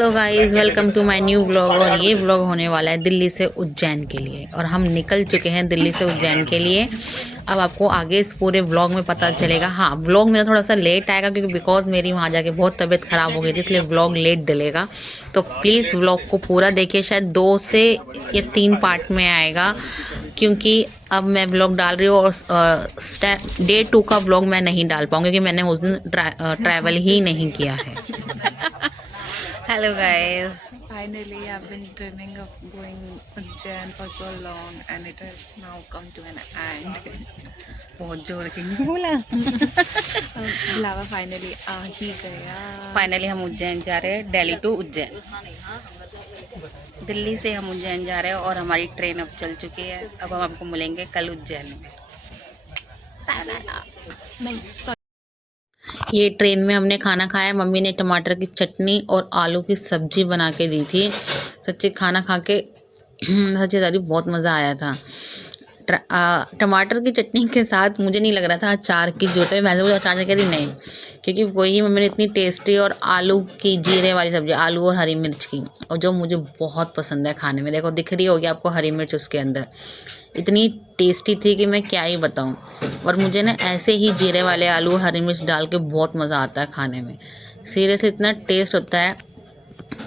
Hello guys, welcome to my new vlog. और ये vlog होने वाला है दिल्ली से उज्जैन के लिए, और हम निकल चुके हैं दिल्ली से उज्जैन के लिए। अब आपको आगे इस पूरे व्लॉग में पता चलेगा। हाँ, व्लॉग मेरा थोड़ा सा लेट आएगा क्योंकि बिकॉज मेरी वहाँ जाके बहुत तबीयत ख़राब हो गई थी, इसलिए व्लॉग लेट डलेगा। तो प्लीज़ व्लॉग को पूरा देखिए, शायद 2 से या 3 पार्ट में आएगा, क्योंकि अब मैं व्लॉग डाल रही हूँ और डे 2 का व्लॉग मैं नहीं डाल पाऊँगी क्योंकि मैंने उस दिन ट्रैवल ही नहीं किया है। Hello guys. Finally, I've been dreaming of going Ujjain for so long, and it has now come to an end. बहुत जोर की नहीं बोला। बुलावा फाइनली आ ही गया। फाइनली हम उज्जैन जा रहे हैं, दिल्ली टू उज्जैन। दिल्ली से हम उज्जैन जा रहे हैं और हमारी ट्रेन अब चल चुकी है। अब हम आपको मिलेंगे कल उज्जैन में। ये ट्रेन में हमने खाना खाया। मम्मी ने टमाटर की चटनी और आलू की सब्जी बना के दी थी। सच्ची खाना खा के सच्ची सारी बहुत मज़ा आया था। टमाटर की चटनी के साथ मुझे नहीं लग रहा था अचार की जरूरत है। वैसे मुझे अचार कह रही नहीं, क्योंकि वही मम्मी ने इतनी टेस्टी और आलू की जीरे वाली सब्जी, आलू और हरी मिर्च की, और जो मुझे बहुत पसंद है खाने में। देखो दिख रही होगी आपको हरी मिर्च उसके अंदर, इतनी टेस्टी थी कि मैं क्या ही बताऊं। और मुझे ना ऐसे ही जीरे वाले आलू हरी मिर्च डाल के बहुत मज़ा आता है खाने में। सीरियसली इतना टेस्ट होता है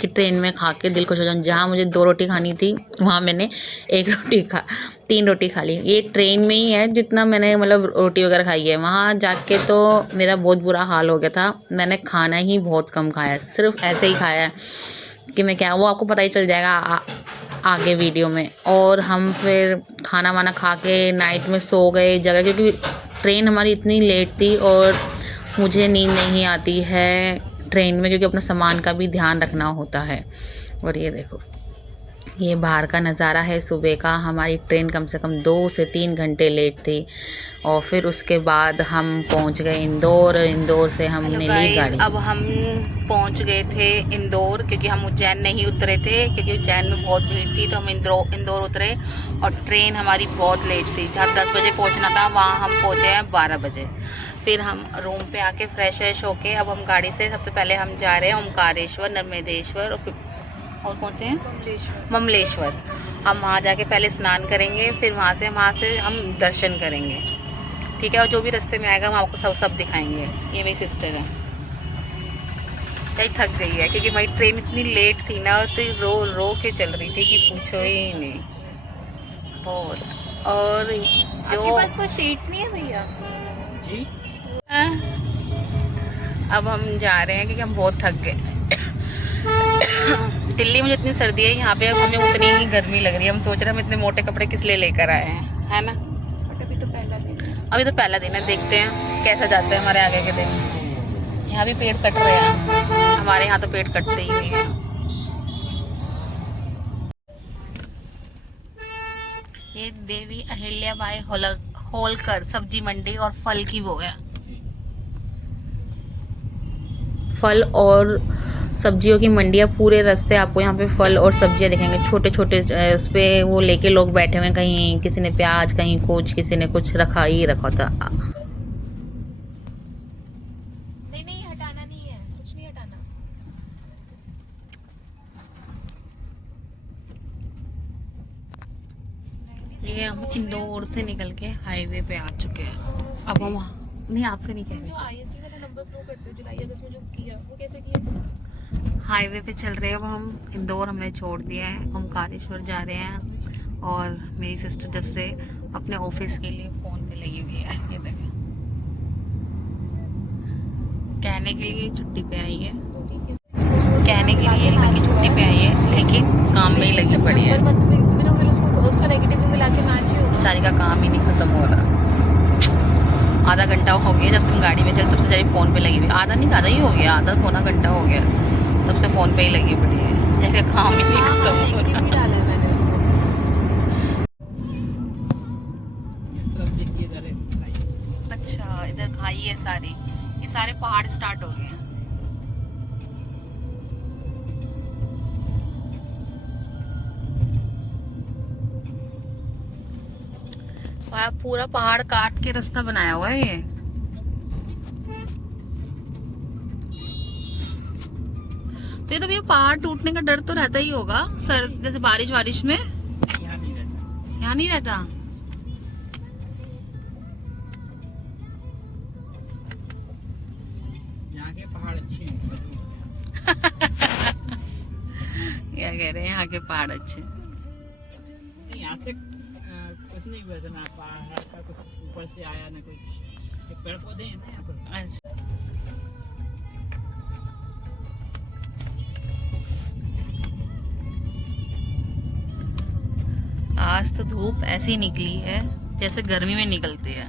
कि ट्रेन में खा के दिल खुश हो जाऊँ। जहाँ मुझे 2 रोटी खानी थी वहाँ मैंने 1 रोटी 3 रोटी खा ली। ये ट्रेन में ही है जितना मैंने मतलब रोटी वगैरह खाई है। वहाँ जाके तो मेरा बहुत बुरा हाल हो गया था। मैंने खाना ही बहुत कम खाया, सिर्फ ऐसे ही खाया है कि मैं क्या, वो आपको पता ही चल जाएगा आगे वीडियो में। और हम फिर खाना वाना खा के नाइट में सो गए जगह, क्योंकि ट्रेन हमारी इतनी लेट थी और मुझे नींद नहीं आती है ट्रेन में, क्योंकि अपना सामान का भी ध्यान रखना होता है। और ये देखो, ये बाहर का नज़ारा है सुबह का। हमारी ट्रेन कम से कम 2 से 3 घंटे लेट थी। और फिर उसके बाद हम पहुंच गए इंदौर। इंदौर से हमने ली गाड़ी। अब हम पहुंच गए थे इंदौर, क्योंकि हम उज्जैन नहीं उतरे थे, क्योंकि उज्जैन में बहुत भीड़ थी। तो हम इंदौर उतरे और ट्रेन हमारी बहुत लेट थी। जहाँ 10 बजे पहुँचना था वहाँ हम पहुँचे हैं 12 बजे। फिर हम रूम पे आके फ्रेश व्रेश होके अब हम गाड़ी से सबसे पहले हम जा रहे हैं ओमकारेश्वर, नर्मदेश्वर और कौन से हैं, ममलेश्वर। हम वहाँ जाके पहले स्नान करेंगे, फिर वहाँ से हम दर्शन करेंगे, ठीक है। और जो भी रास्ते में आएगा हम आपको सब दिखाएंगे। ये मेरी सिस्टर है, कहीं थक गई है क्योंकि हमारी ट्रेन इतनी लेट थी ना, तो रो रो के चल रही थी कि पूछो ही नहीं बहुत। और जो आपके पास वो शीट्स नहीं है भैया जी? अब हम जा रहे हैं क्योंकि हम बहुत थक गए। दिल्ली में जितनी सर्दी है, यहाँ पे अब हमें उतनी ही गर्मी लग रही है। हम सोच रहे हैं हम इतने मोटे कपड़े किस लिए लेकर आए हैं, है ना। बट अभी तो पहला दिन है। अभी तो पहला दिन है, देखते हैं कैसा जाता है हमारे आगे के दिन। यहाँ भी पेड़ कट रहे हैं, हमारे यहाँ तो पेड़ कटते ही नहीं है। ये देवी अहिल्याबाई होलकर सब्जी मंडी और फल की वो है। फल और सब्जियों की मंडियाँ, पूरे रास्ते आपको यहाँ पे फल और सब्जियाँ दिखेंगे। छोटे छोटे उस पे वो लेके लोग बैठे हुए हैं, कहीं किसी ने प्याज, कहीं कुछ, किसी ने कुछ रखा ही रखा था। नहीं हटाना नहीं है, कुछ नहीं हटाना। ये हम इंदौर से निकल के हाईवे पे आ चुके हैं। अब हम नहीं, आपसे नहीं कह रहे, जो आईएसटी वाला नंबर फ्लो करते हो जुलाई अगस्त में जो किया वो कैसे किया? हाईवे पे चल रहे हैं। अब हम इंदौर हमने छोड़ दिया है, ओमकारेश्वर जा रहे हैं। और मेरी सिस्टर जब से अपने ऑफिस के लिए फ़ोन पे लगी हुई है, ये देखें, कहने के लिए छुट्टी पे आई है, कहने के लिए लड़की छुट्टी पे आई है, लेकिन काम में ही लगी पड़ी है। तो फिर उसका नेगेटिव में मिला के मैच ही होगा। बेचारी का काम ही नहीं खत्म हो रहा। आधा घंटा हो गया जब से हम गाड़ी में चल, तब से बेचारी फ़ोन पे लगी हुई। आधा नहीं, ज़्यादा ही हो गया, आधा पौना घंटा हो गया, तब से फ़ोन पे ही लगी पड़ी है। जैसे काम ही नहीं खत्म हो रहा। डाला है मैंने उसको। अच्छा, इधर खाई है सारी, ये सारे पहाड़ स्टार्ट हो गए हैं। पूरा पहाड़ काट के रास्ता बनाया हुआ है ये। तो तो ये तो भैया पहाड़ टूटने का डर तो रहता ही होगा सर, जैसे बारिश वारिश में। यहाँ नहीं रहता। यहाँ नहीं रहता। यहाँ के पहाड़ अच्छे हैं, मजबूत। क्या कह रहे हैं, यहाँ के पहाड़ अच्छे। नहीं, यहाँ से कुछ नहीं हुआ था ना, पहाड़ का कुछ ऊपर से आया ना कुछ, ये पेड़ पौधे हैं ना यहाँ पर। अच्छा। आज तो धूप ऐसी निकली है जैसे गर्मी में निकलती है।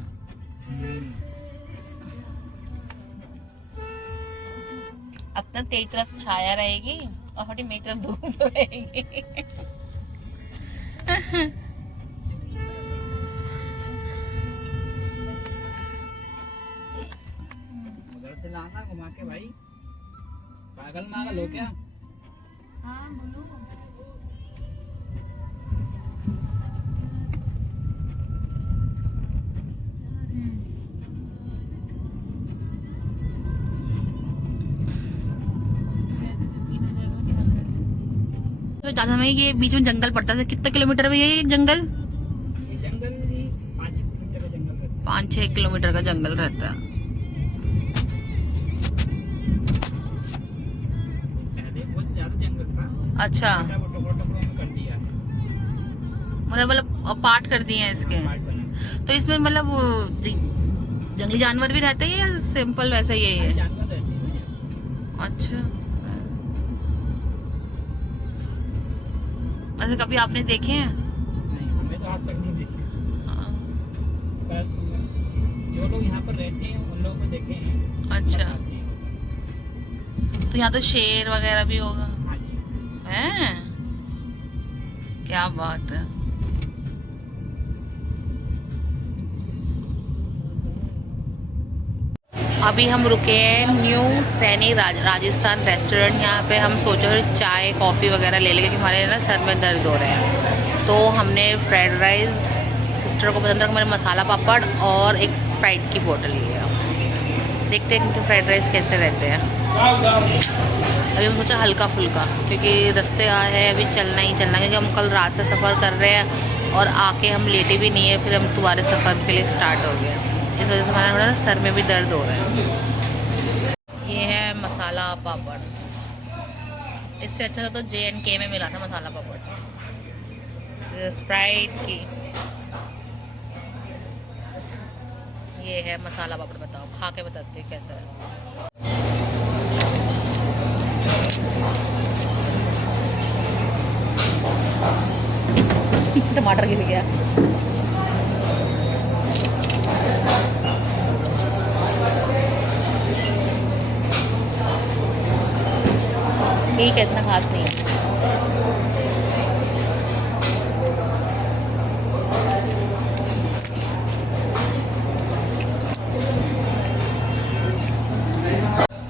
अपना तेरी तरफ छाया रहेगी और हमारी मेरी तरफ धूप रहेगी। उधर से लाना घुमा के भाई, पागल मागल हो क्या? हाँ बोलो। तो दादा में ये बीच में जंगल पड़ता है, कितना किलोमीटर है ये जंगल? ये जंगल ही 5 किलोमीटर का जंगल रहता 5-6 किलोमीटर का जंगल रहता है। है। पहले बहुत ज्यादा जंगल था, अच्छा, टुकड़ों में कर दिया है, मतलब पार्ट कर दिए हैं इसके। पार्ट बना। तो इसमें मतलब वो जंगली जानवर भी रहते हैं या सिंपल वैसा ही है? जानवर रहते हैं ना। अच्छा, ऐसे कभी आपने देखे हैं? नहीं, हमें तो आज तक नहीं देखे। हाँ। पर जो लोग यहाँ पर रहते हैं उन लोगों को देखे हैं। अच्छा, बताते हैं। तो यहाँ तो शेर वगैरह भी होगा हाँ जी। है? क्या बात है। अभी हम रुके हैं न्यू सैनी राजस्थान रेस्टोरेंट। यहाँ पे हम सोचे चाय कॉफ़ी वगैरह ले लेंगे, क्योंकि हमारे ना सर में दर्द हो रहे हैं। तो हमने फ्राइड राइस, सिस्टर को पसंद रखा मेरे मसाला पापड़ और एक स्प्राइट की बोतल लिया। देखते हैं कि फ्राइड राइस कैसे रहते हैं। अभी हम सोचा हल्का फुल्का, क्योंकि रास्ते आए हैं, अभी चलना ही चलना, क्योंकि हम कल रात से सफ़र कर रहे हैं और आके हम लेटे भी नहीं है, फिर हम दोबारा सफ़र के लिए स्टार्ट हो गए। इस वजह से हमारा थोड़ा ना सर में भी दर्द हो रहा है। ये है मसाला पापड़। इससे अच्छा तो J&K में मिला था मसाला पापड़। स्प्राइट की ये है मसाला पापड़। बताओ, खा के बताते हैं कैसा है। टमाटर गिर गया। ठीक है, इतना खास नहीं है।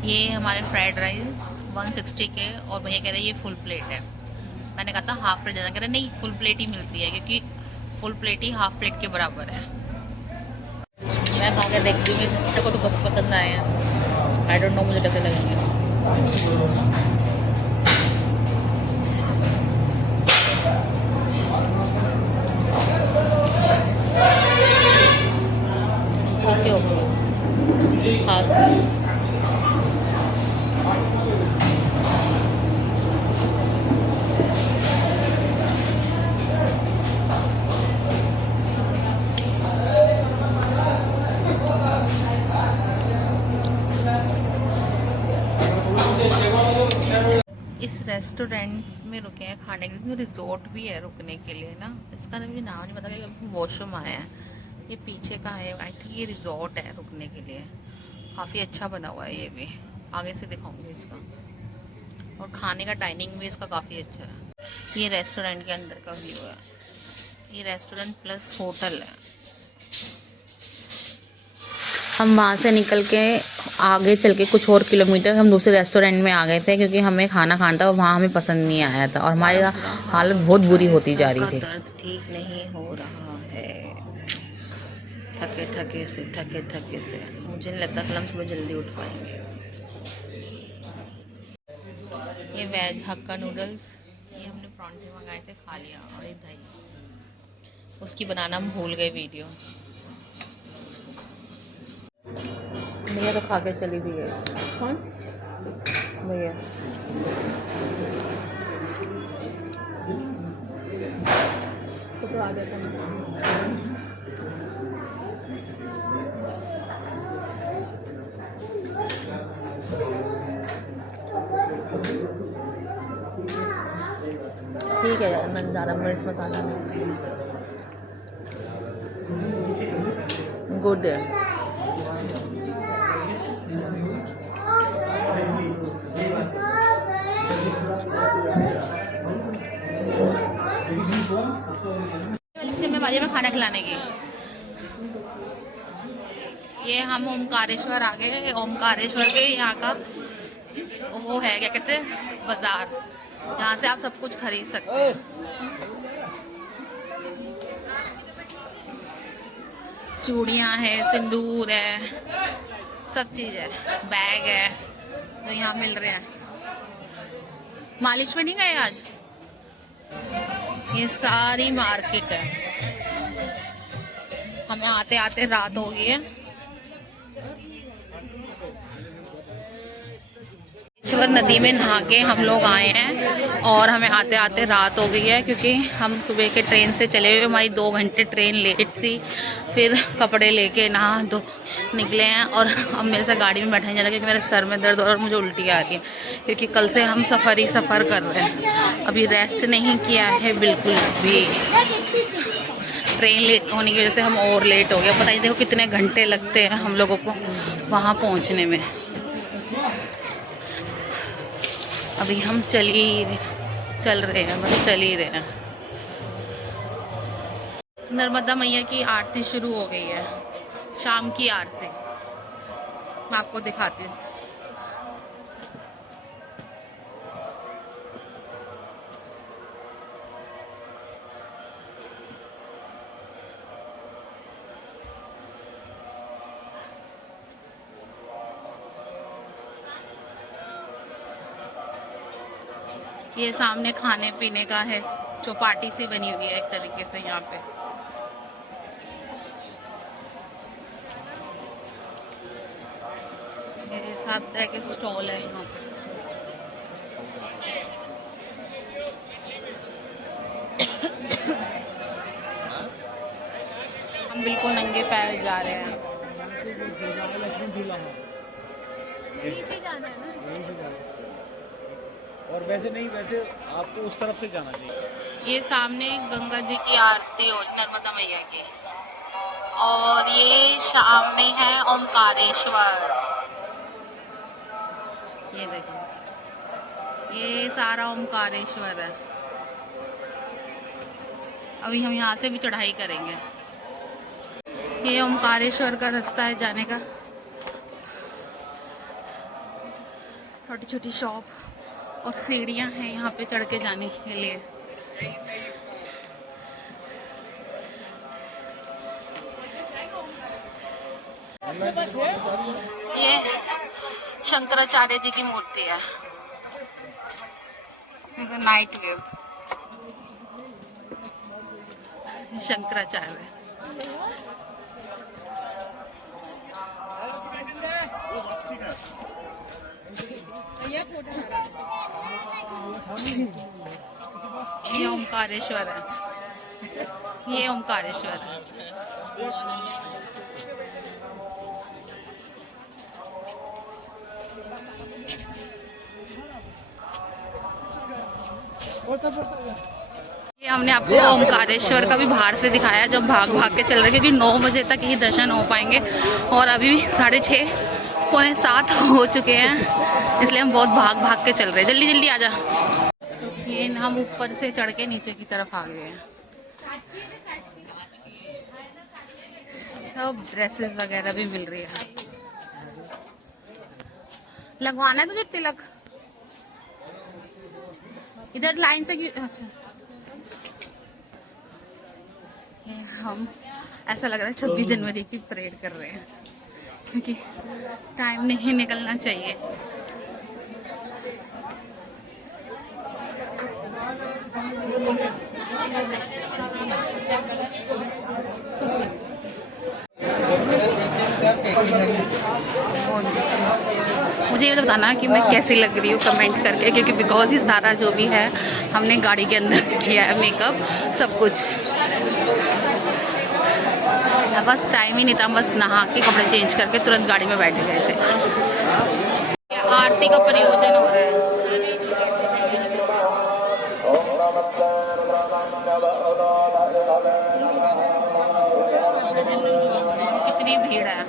ये हमारे फ्राइड राइस 160 के, और भैया कह रहे हैं ये फुल प्लेट है। मैंने कहा था हाफ प्लेट ज़्यादा, कह रहे नहीं फुल प्लेट ही मिलती है, क्योंकि फुल प्लेट ही हाफ प्लेट के बराबर है। मैं खा के देखती हूँ, मेरी सिस्टर को तो बहुत पसंद आए हैं। आई डोंट नो मुझे कैसे लगेंगे। ओके ओके, खास नहीं। इस रेस्टोरेंट में रुके हैं खाने के लिए, रिजॉर्ट भी है रुकने के लिए ना। इसका मुझे नाम नहीं पता, कि वॉशरूम आया है। ये पीछे का है, आई थिंक ये रिजॉर्ट है रुकने के लिए। काफ़ी अच्छा बना हुआ है ये भी, आगे से दिखाऊंगी इसका। और खाने का डाइनिंग भी इसका काफ़ी अच्छा है। ये रेस्टोरेंट के अंदर का व्यू है। ये रेस्टोरेंट प्लस होटल है। हम वहाँ से निकल के आगे चल के कुछ और किलोमीटर हम दूसरे रेस्टोरेंट में आ गए थे, क्योंकि हमें खाना खाना था और वहाँ हमें पसंद नहीं आया था, और हमारी हालत बहुत बुरी होती जा रही थी। दर्द ठीक नहीं हो रहा है, थके थके से। मुझे नहीं लगता कल हम सुबह जल्दी उठ पाएंगे। ये वेज हक्का नूडल्स, ये हमने परांठे मंगाए थे, खा लिया। और ये दही, उसकी बनाना हम भूल गए वीडियो। भैया तो खा के चली भी गई। कौन भैया? तो आ जाता है। ठीक है यार, मैं ज़्यादा मिर्च मसाला नहीं। गुड है। बाजे में खाना खिलाने की। ये हम ओमकारेश्वर आ गए। ओमकारेश्वर के यहाँ का वो है, क्या कहते हैं, बाजार, जहाँ से आप सब कुछ खरीद सकते हैं। चूड़ियाँ हैं, सिंदूर है, सब चीज़ है, बैग है जो यहाँ मिल रहे हैं। मालिश में नहीं गए आज? ये सारी मार्केट है। हमें आते आते रात हो गई है। नदी में नहा के हम लोग आए हैं और हमें आते आते रात हो गई है, क्योंकि हम सुबह के ट्रेन से चले हुए, हमारी 2 घंटे ट्रेन लेट थी। फिर कपड़े लेके नहा धो निकले हैं और अब मेरे से गाड़ी में बैठा नहीं जाना, क्योंकि मेरे सर में दर्द और मुझे उल्टी आ रही है, क्योंकि कल से हम सफ़र कर रहे हैं। अभी रेस्ट नहीं किया है बिल्कुल भी। ट्रेन लेट होने की वजह से हम और लेट हो गए। पता नहीं देखो कितने घंटे लगते हैं हम लोगों को वहाँ पहुँचने में। अभी हम चल रहे हैं, बस चल ही रहे हैं। नर्मदा मैया की आरती शुरू हो गई है, शाम की आरती। मैं आपको दिखाती हूँ। ये सामने खाने पीने का है, चौपाटी सी बनी हुई है एक तरीके से यहाँ पे। ये सब तरह के स्टॉल है यहाँ पे। हम बिल्कुल नंगे पैर जा रहे हैं। और वैसे नहीं, वैसे आपको उस तरफ से जाना चाहिए। ये सामने गंगा जी की आरती हो, नर्मदा मैया की, और ये सामने है ओमकारेश्वर। ये देखिए, ये सारा ओमकारेश्वर है। अभी हम यहाँ से भी चढ़ाई करेंगे। ये ओमकारेश्वर का रास्ता है जाने का। छोटी छोटी शॉप और सीढ़ियाँ हैं यहाँ पे चढ़ के जाने के लिए। ये शंकराचार्य जी की मूर्ति है। Night view, Shankaracharya. ये ओमकारेश्वर है, ये ओमकारेश्वर है। ये हमने आपको ओमकारेश्वर का भी बाहर से दिखाया, जब भाग भाग के चल रहे, क्योंकि 9 बजे तक ही दर्शन हो पाएंगे और अभी 6:30 पौने 7 हो चुके हैं, इसलिए हम बहुत भाग भाग के चल रहे हैं। जल्दी जल्दी आ जा। ये हम ऊपर से चढ़ के नीचे की तरफ आ गए हैं। सब ड्रेसेस वगैरह भी मिल रही है। लगवाना है तुझे तिलक? इधर लाइन से क्यों? अच्छा, ये हम ऐसा लग रहा है 26 जनवरी की परेड कर रहे हैं, क्योंकि टाइम नहीं निकलना चाहिए। मुझे ये बताना कि मैं कैसी लग रही हूँ कमेंट करके, क्योंकि बिकॉज ये सारा जो भी है हमने गाड़ी के अंदर किया है, मेकअप सब कुछ। बस टाइम ही नहीं था, बस नहा के कपड़े चेंज करके तुरंत गाड़ी में बैठ गए थे। आरती का प्रयोजन हो रहा है। कितनी भीड़ है।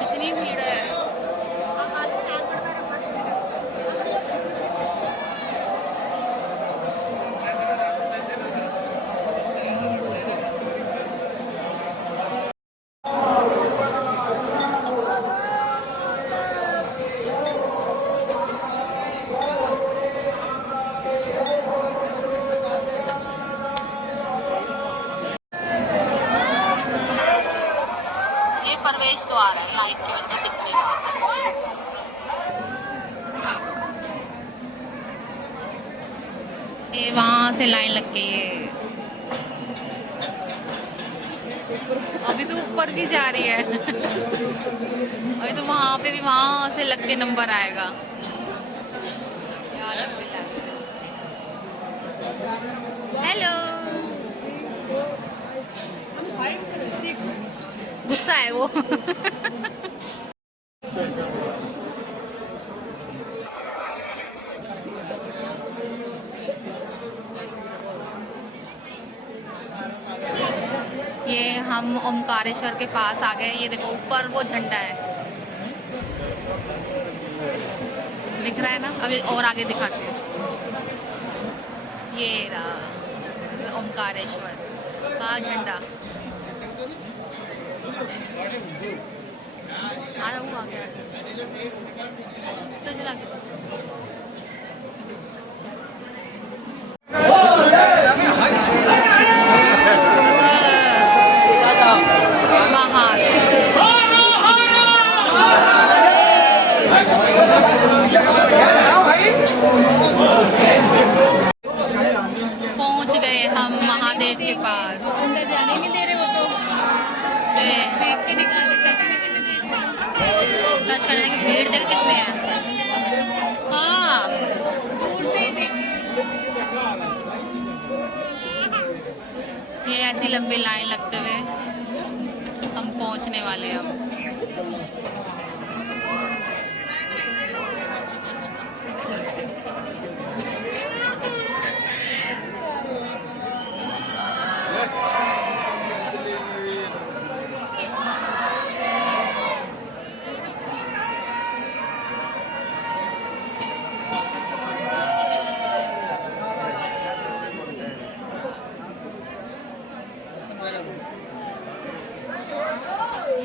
कितनी भीड़ है। प्रवेश द्वार है, लाइट की वजह से दिख नहीं रहा। ये वहां से लाइन लग गई है। अभी तो ऊपर भी जा रही है। अभी तो वहां पे भी वहां से लग के नंबर आएगा। हेलो, गुस्सा है वो। ये हम ओमकारेश्वर के पास आ गए। ये देखो ऊपर वो झंडा है, दिख रहा है ना। अभी और आगे दिखाते हैं। ये रहा ओमकारेश्वर का झंडा। आ गया। तो चला गया। पहुंच गए हम महादेव के पास। अंदर जाने नहीं दे रहे वो तो, देख के निकाल, टच नहीं करने दे रहे। टच करने की भीड़ देख कितने हैं। हाँ, दूर से ही देख के। ये ऐसी लंबी लाइन लगते हुए हम पहुंचने वाले हैं अब।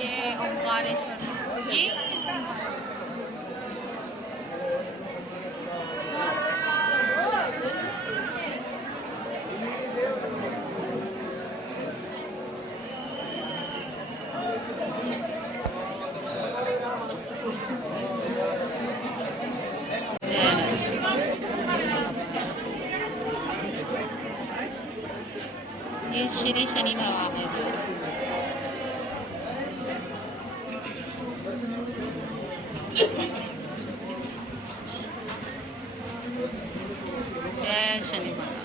ये ओमकारेश्वर, ये ये श्री शनि भगवान है। जय शनि महाराज।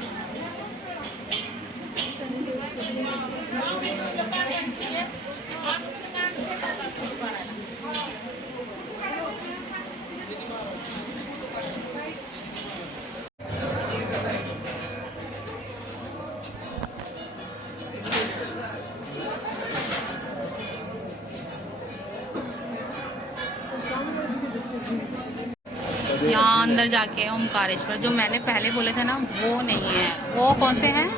यहाँ अंदर जाके ओमकारेश्वर जो मैंने पहले बोले थे ना, वो नहीं है। वो कौन से हैं?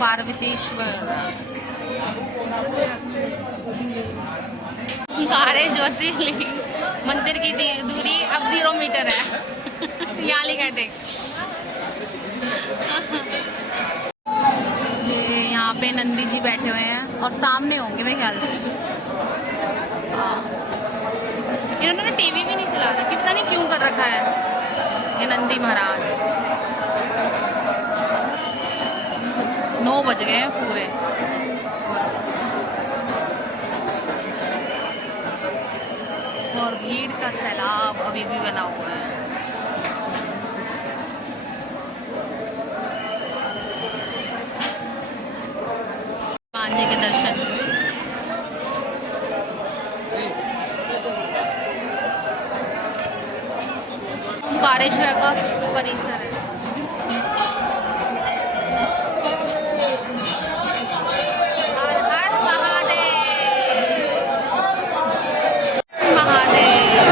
पार्वतीश्वर। ओमकारे ज्योतिर्लिंग मंदिर की दूरी अब 0 मीटर है। यहाँ लिखा है देख। यहाँ पे नंदी जी बैठे हुए हैं और सामने होंगे मेरे ख्याल से। हाँ, इन्होंने टीवी भी नहीं चला रखी, पता नहीं क्यों कर रखा है ये नंदी महाराज। 9 बज गए हैं पूरे। और भीड़ का सैलाब अभी भी बना हुआ है। भगवान जी के दर्शन। ओंकारेश्वर का परिसर है। हर हर महादेव, महादेव,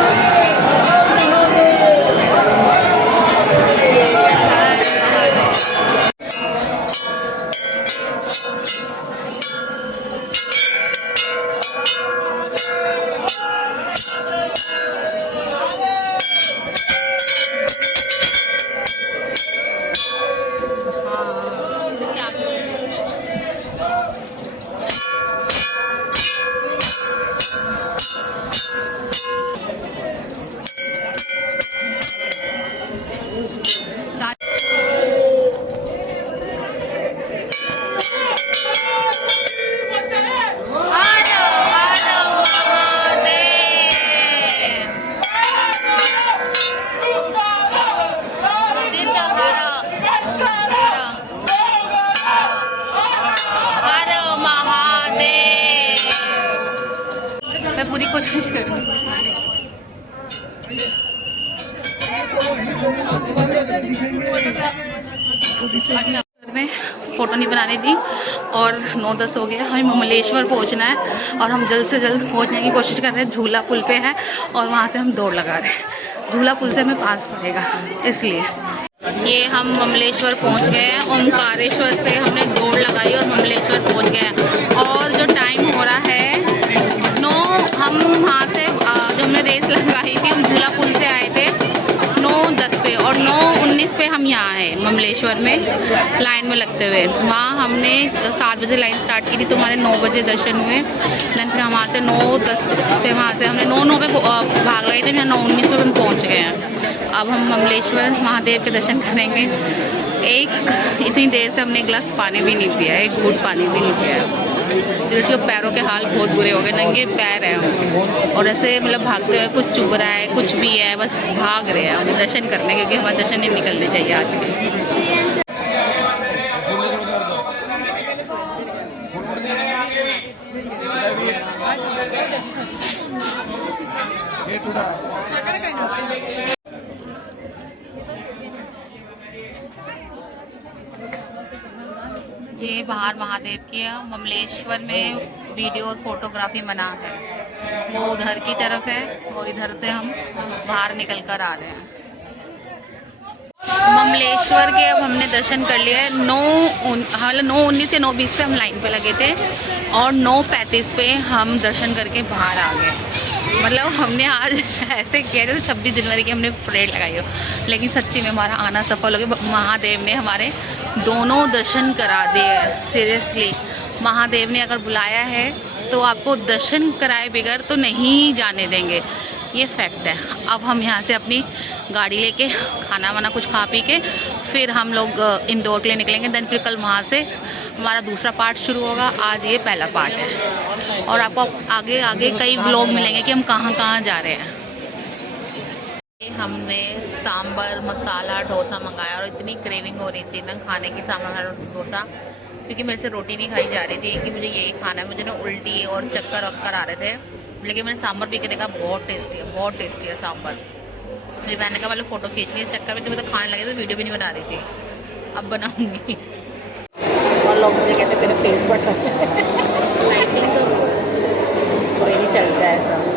हर महादेव। मैं पूरी कोशिश करूँगी। अच्छा, में फ़ोटो नहीं बनाने दी और 9-10 हो गया। हमें ममलेश्वर पहुंचना है और हम जल्द से जल्द पहुंचने की कोशिश कर रहे हैं। झूला पुल पे है और वहां से हम दौड़ लगा रहे हैं। झूला पुल से हमें पास पड़ेगा, इसलिए ये हम ममलेश्वर पहुंच गए हैं। ओंकारेश्वर से हमने दौड़ लगाई और ममलेश्वर पहुंच गए हैं। और जो टाइम हो रहा है 9, हम वहाँ से जो हमने रेस लगाई थी, हम झूला पुल से आए थे 9:10 पे और 9:19 पे हम यहाँ आए ममलेश्वर में लाइन में लगते हुए। वहाँ हमने 7 बजे लाइन स्टार्ट की थी तो हमारे 9 बजे दर्शन हुए। देन फिर हम वहाँ से 9:10 पे वहाँ से हमने 9:09 पे भाग लगाई थी, यहाँ 9:19 पे हम पहुँच गए हैं। अब हम ममलेश्वर महादेव के दर्शन करेंगे। इतनी देर से हमने एक गिलास पानी भी नहीं पिया है, एक घूंट पानी भी नहीं पिया है। सीरियसली पैरों के हाल बहुत बुरे हो गए, नंगे पैर हैं और ऐसे मतलब भागते हुए कुछ चुभ रहा है, कुछ भी है, बस भाग रहे हैं हमें दर्शन करने, क्योंकि हमारे दर्शन नहीं निकलने चाहिए आज के। ये बाहर महादेव की है। ममलेश्वर में वीडियो और फोटोग्राफी मना है, वो उधर की तरफ है और इधर से हम बाहर निकल कर आ रहे हैं। ममलेश्वर के अब हमने दर्शन कर लिया है। 9:19 से 9:20 पे हम लाइन पे लगे थे और 9:35 पे हम दर्शन करके बाहर आ गए। मतलब हमने आज ऐसे किया जैसे 26 जनवरी की हमने परेड लगाई हो, लेकिन सच्ची में हमारा आना सफल हो गया। महादेव ने हमारे दोनों दर्शन करा दिए। सीरियसली महादेव ने अगर बुलाया है तो आपको दर्शन कराए बगैर तो नहीं जाने देंगे, ये फैक्ट है। अब हम यहाँ से अपनी गाड़ी लेके खाना वाना कुछ खा पी के फिर हम लोग इंदौर के लिए निकलेंगे। देन फिर कल वहाँ से हमारा दूसरा पार्ट शुरू होगा। आज ये पहला पार्ट है और आपको आगे आगे कई व्लॉग मिलेंगे कि हम कहाँ कहाँ जा रहे हैं। हमने सांबर मसाला डोसा मंगाया और इतनी क्रेविंग हो रही थी ना खाने की सांबर डोसा, क्योंकि मेरे से रोटी नहीं खाई जा रही थी कि मुझे यही खाना है। मुझे ना उल्टी और चक्कर वक्कर आ रहे थे, लेकिन मैंने सांभर पी के देखा, बहुत टेस्टी है सांभर। मेरी बहन ने कहा मतलब फ़ोटो खींचनी, इस चक्कर में तो मैं तो खाने लगी तो वीडियो भी नहीं बना रही थी, अब बनाऊंगी। और लोग मुझे कहते मेरे फेस पर लाइटिंग तो कोई नहीं चलता है ऐसा।